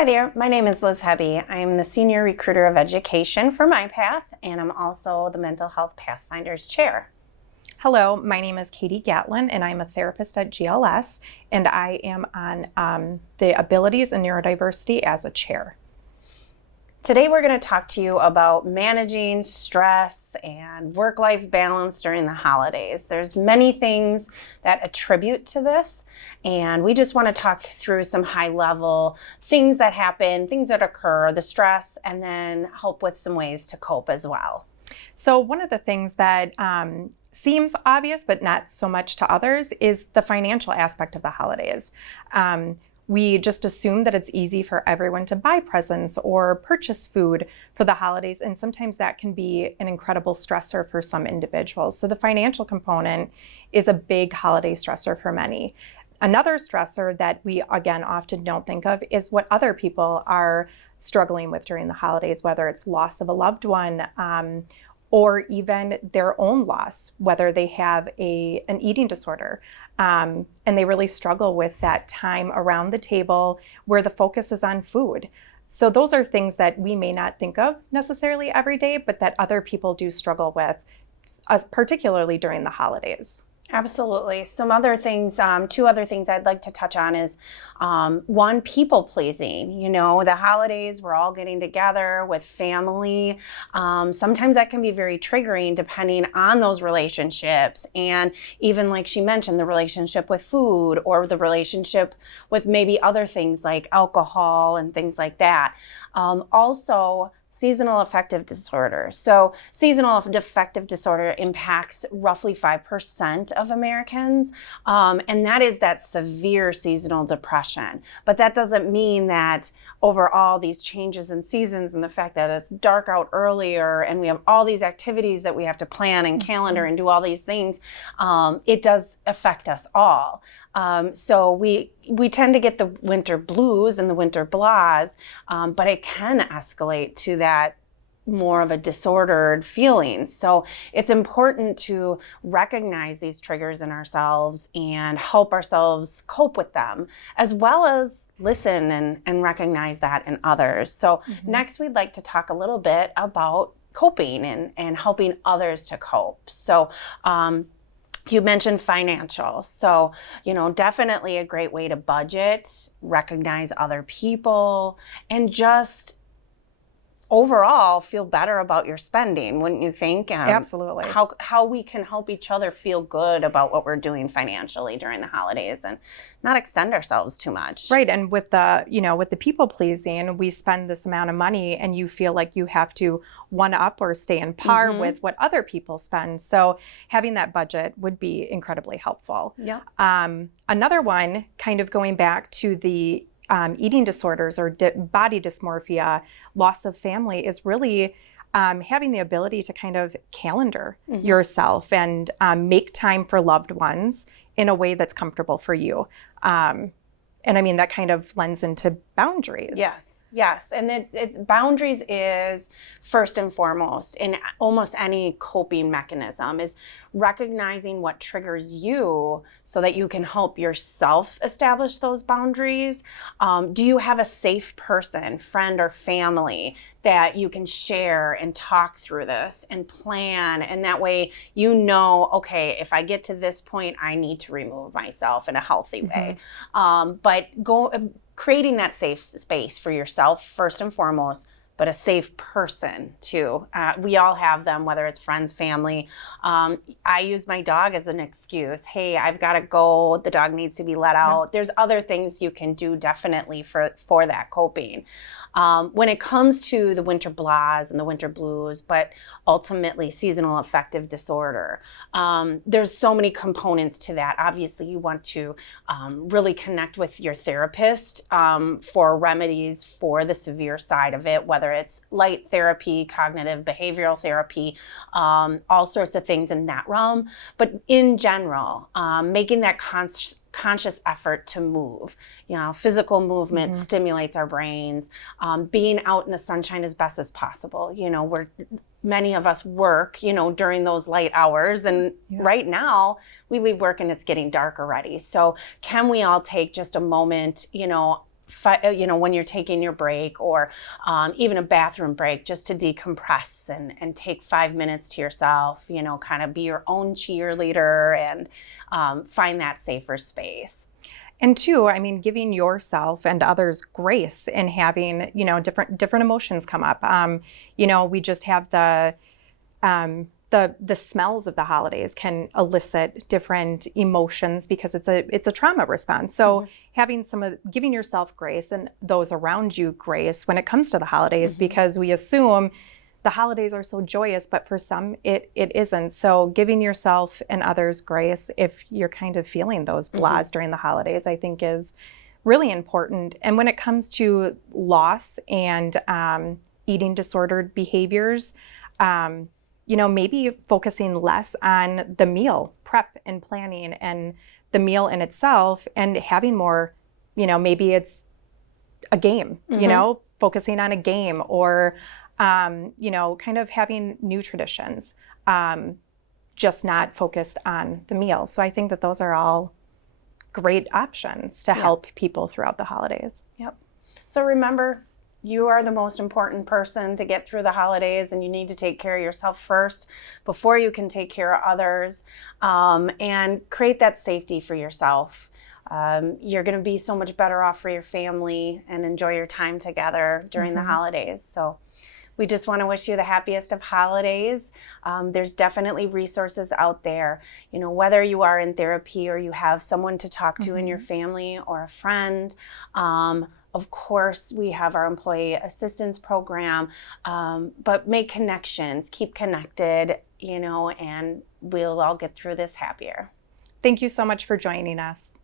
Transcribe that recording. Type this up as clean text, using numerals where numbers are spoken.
Hi there, my name is Liz Hebbe. I am the Senior Recruiter of Education for MyPath, and I'm also the Mental Health Pathfinders Chair. Hello, my name is Katie Gatlin, and I'm a therapist at GLS, and I am on the Abilities and Neurodiversity as a chair. Today we're going to talk to you about managing stress and work-life balance during the holidays. There's many things that attribute to this, and we just want to talk through some high-level things that happen, things that occur, the stress, and then help with some ways to cope as well. So one of the things that seems obvious, but not so much to others, is the financial aspect of the holidays. We just assume that it's easy for everyone to buy presents or purchase food for the holidays, and sometimes that can be an incredible stressor for some individuals. So the financial component is a big holiday stressor for many. Another stressor that we, again, often don't think of is what other people are struggling with during the holidays, whether it's loss of a loved one, or even their own loss, whether they have an eating disorder. And they really struggle with that time around the table where the focus is on food. So those are things that we may not think of necessarily every day, but that other people do struggle with, particularly during the holidays. Absolutely. Some other things, two other things I'd like to touch on is one, people pleasing. You know, the holidays, we're all getting together with family. Sometimes that can be very triggering depending on those relationships. And even like she mentioned, the relationship with food or the relationship with maybe other things like alcohol and things like that. Also, seasonal affective disorder. So seasonal affective disorder impacts roughly 5% of Americans, and that is that severe seasonal depression. But that doesn't mean that overall these changes in seasons and the fact that it's dark out earlier and we have all these activities that we have to plan and calendar and do all these things, it does affect us all. So we tend to get the winter blues and the winter blahs, but it can escalate to that more of a disordered feeling. So it's important to recognize these triggers in ourselves and help ourselves cope with them, as well as listen and recognize that in others. So next we'd like to talk a little bit about coping and helping others to cope. So you mentioned financial. So, definitely a great way to budget, recognize other people, and just overall feel better about your spending, wouldn't you think? Absolutely. How we can help each other feel good about what we're doing financially during the holidays and not extend ourselves too much. Right. And with the people pleasing, we spend this amount of money and you feel like you have to one up or stay in par with what other people spend. So having that budget would be incredibly helpful. Yeah. Another one, kind of going back to the eating disorders or body dysmorphia, loss of family, is really having the ability to kind of calendar yourself and make time for loved ones in a way that's comfortable for you. And I mean, that kind of lends into boundaries. Yes. And boundaries is first and foremost in almost any coping mechanism, is recognizing what triggers you so that you can help yourself establish those boundaries. Do you have a safe person, friend or family that you can share and talk through this and plan? And that way, okay, if I get to this point, I need to remove myself in a healthy way. But creating that safe space for yourself, first and foremost, but a safe person too. We all have them, whether it's friends, family. I use my dog as an excuse. Hey, I've got to go. The dog needs to be let out. There's other things you can do definitely for that coping. When it comes to the winter blahs and the winter blues, but ultimately seasonal affective disorder, there's so many components to that. Obviously, you want to really connect with your therapist for remedies for the severe side of it, whether it's light therapy, cognitive behavioral therapy, all sorts of things in that realm. But in general, making that conscious effort to move. Physical movement stimulates our brains. Being out in the sunshine as best as possible. Many of us work, during those light hours. And right now we leave work and it's getting dark already. So can we all take just a moment, when you're taking your break, or even a bathroom break, just to decompress and take 5 minutes to yourself, kind of be your own cheerleader and find that safer space. And two, I mean, giving yourself and others grace in having, different emotions come up. We just have the smells of the holidays can elicit different emotions because it's a trauma response. So having giving yourself grace and those around you grace when it comes to the holidays, because we assume the holidays are so joyous, but for some it isn't. So giving yourself and others grace if you're kind of feeling those blahs during the holidays, I think is really important. And when it comes to loss and eating disordered behaviors, maybe focusing less on the meal prep and planning and the meal in itself, and having more, maybe it's a game, focusing on a game, or, kind of having new traditions, just not focused on the meal. So I think that those are all great options to help people throughout the holidays. Yep. So remember, you are the most important person to get through the holidays, and you need to take care of yourself first before you can take care of others, and create that safety for yourself. You're going to be so much better off for your family and enjoy your time together during the holidays. So we just want to wish you the happiest of holidays. There's definitely resources out there, whether you are in therapy or you have someone to talk to in your family or a friend. Of course, we have our employee assistance program, but make connections, keep connected, and we'll all get through this happier. Thank you so much for joining us.